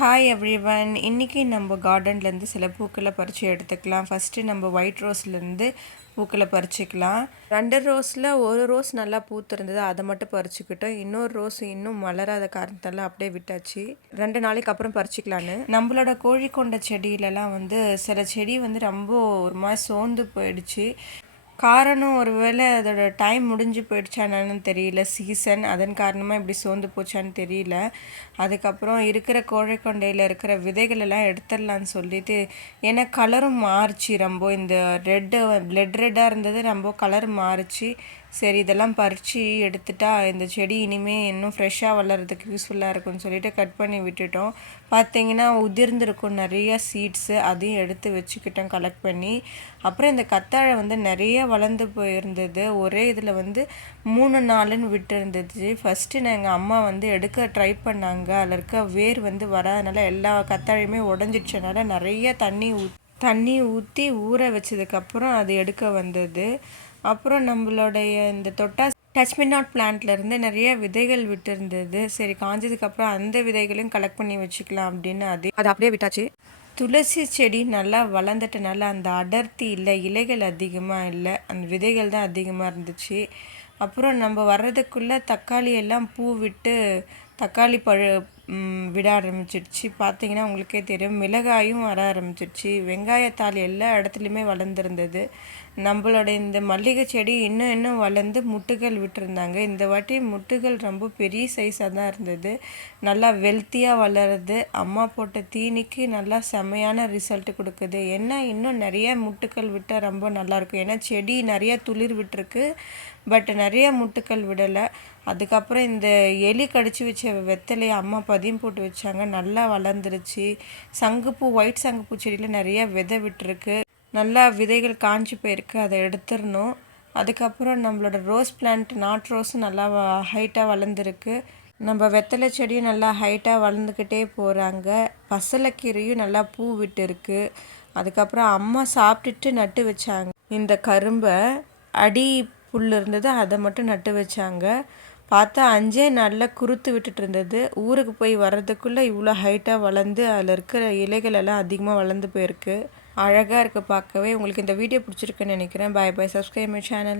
Hi everyone. இன்றைக்கி நம்ம கார்டன்லேருந்து சில பூக்களை பறித்து எடுத்துக்கலாம். ஃபஸ்ட்டு நம்ம ஒயிட் ரோஸ்லேருந்து பூக்களை பறிச்சிக்கலாம். 2 ரோஸில் ஒரு ரோஸ் நல்லா பூத்திருந்தது, அதை மட்டும் பறிச்சுக்கிட்டோம். இன்னொரு ரோஸ் இன்னும் மலராத காரணத்தால் அப்படியே விட்டாச்சு. 2 நாளைக்கு அப்புறம் பறிச்சிக்கலான்னு. நம்மளோட கோழிக்கொண்ட செடியிலலாம் சில செடி ரொம்ப ஒரு மாதிரி சோர்ந்து போயிடுச்சு. காரணம் ஒருவேளை அதோட டைம் முடிஞ்சு போயிடுச்சானு தெரியல, சீசன் அதன் காரணமாக இப்படி சோர்ந்து போச்சான்னு தெரியல. அதுக்கப்புறம் இருக்கிற கோழிக்கொண்டையில் இருக்கிற விதைகள் எல்லாம் எடுத்துடலான்னு சொல்லிட்டு, ஏன்னா கலரும் மாறிச்சு. ரொம்ப இந்த பிளட் ரெட்டாக இருந்தது, ரொம்ப கலர் மாறிச்சு. சரி, இதெல்லாம் பறித்து எடுத்துட்டா இந்த செடி இனிமேல் இன்னும் ஃப்ரெஷ்ஷாக வளர்கிறதுக்கு யூஸ்ஃபுல்லாக இருக்கும்னு சொல்லிட்டு கட் பண்ணி விட்டுட்டோம். பார்த்திங்கன்னா உதிர்ந்துருக்கும் நிறையா சீட்ஸு, அதையும் எடுத்து வச்சுக்கிட்டோம் கலெக்ட் பண்ணி. அப்புறம் இந்த கத்தாழை நிறைய வளர்ந்து போயிருந்தது. ஒரே இதில் 3-4ன்னு விட்டு இருந்துச்சு. ஃபஸ்ட்டு எங்கள் அம்மா எடுக்க ட்ரை பண்ணாங்க. அதில் இருக்க வேர் வராதனால எல்லா கத்தாழையுமே உடஞ்சிடுச்சனால நிறைய தண்ணி ஊற்றி ஊற வச்சதுக்கப்புறம் அது எடுக்க வந்தது. அப்புறம் நம்மளுடைய இந்த டச் மீ நாட் பிளான்ட்லேருந்து நிறைய விதைகள் விட்டு இருந்தது. சரி, காஞ்சதுக்கப்புறம் அந்த விதைகளையும் கலெக்ட் பண்ணி வச்சுக்கலாம் அப்படின்னு அது அப்படியே விட்டாச்சு. துளசி செடி நல்லா வளர்ந்துட்டனால அந்த அடர்த்தி இல்லை, இலைகள் அதிகமாக இல்லை, அந்த விதைகள் தான் அதிகமாக இருந்துச்சு. அப்புறம் நம்ம வர்றதுக்குள்ளே தக்காளி எல்லாம் பூ விட்டு தக்காளி விட ஆரம்பிச்சிடுச்சு. பார்த்திங்கன்னா உங்களுக்கே தெரியும், மிளகாயும் வர ஆரம்பிச்சிடுச்சு. வெங்காயத்தாள் எல்லா இடத்துலையுமே வளர்ந்துருந்தது. நம்மளோட இந்த மல்லிகை செடி இன்னும் வளர்ந்து முட்டுகள் விட்டுருந்தாங்க. இந்த வாட்டி முட்டுகள் ரொம்ப பெரிய சைஸாக தான் இருந்தது. நல்லா வெல்த்தியாக வளருது. அம்மா போட்ட தீனிக்கு நல்லா செம்மையான ரிசல்ட் கொடுக்குது. ஏன்னா இன்னும் நிறைய முட்டுக்கள் விட்டால் ரொம்ப நல்லாயிருக்கும். ஏன்னா செடி நிறைய துளிர் விட்டுருக்கு, பட் நிறைய முட்டுக்கள் விடலை. அதுக்கப்புறம் இந்த எலி கடிச்சு வச்ச வெத்தலையை அம்மா பதியம் போட்டு வச்சாங்க, நல்லா வளர்ந்துருச்சு. சங்குப்பூ, ஒயிட் சங்குப்பூ செடியில் நிறைய விதை விட்டுருக்கு, நல்லா விதைகள் காஞ்சி போயிருக்கு, அதை எடுத்துடணும். அதுக்கப்புறம் நம்மளோட ரோஸ் பிளான்ட், நாட் ரோஸும் நல்லா ஹைட்டாக வளர்ந்துருக்கு. நம்ம வெத்தலை செடியும் நல்லா ஹைட்டாக வளர்ந்துக்கிட்டே போகிறாங்க. பசலைக்கீரையும் நல்லா பூ விட்டு இருக்குது. அதுக்கப்புறம் அம்மா சாப்பிட்டுட்டு நட்டு வச்சாங்க இந்த கரும்பை. அடி புல் இருந்தது, அதை மட்டும் நட்டு வச்சாங்க. பார்த்தா 5 நாளில் குருத்து விட்டுட்டு இருந்தது. ஊருக்கு போய் வர்றதுக்குள்ளே இவ்வளோ ஹைட்டாக வளர்ந்து அதில் இருக்கிற இலைகள் எல்லாம் அதிகமாக வளர்ந்து போயிருக்கு. அழகாக இருக்குது பார்க்கவே. உங்களுக்கு இந்த வீடியோ பிடிச்சிருக்குன்னு நினைக்கிறேன். Bye bye. Subscribe my channel.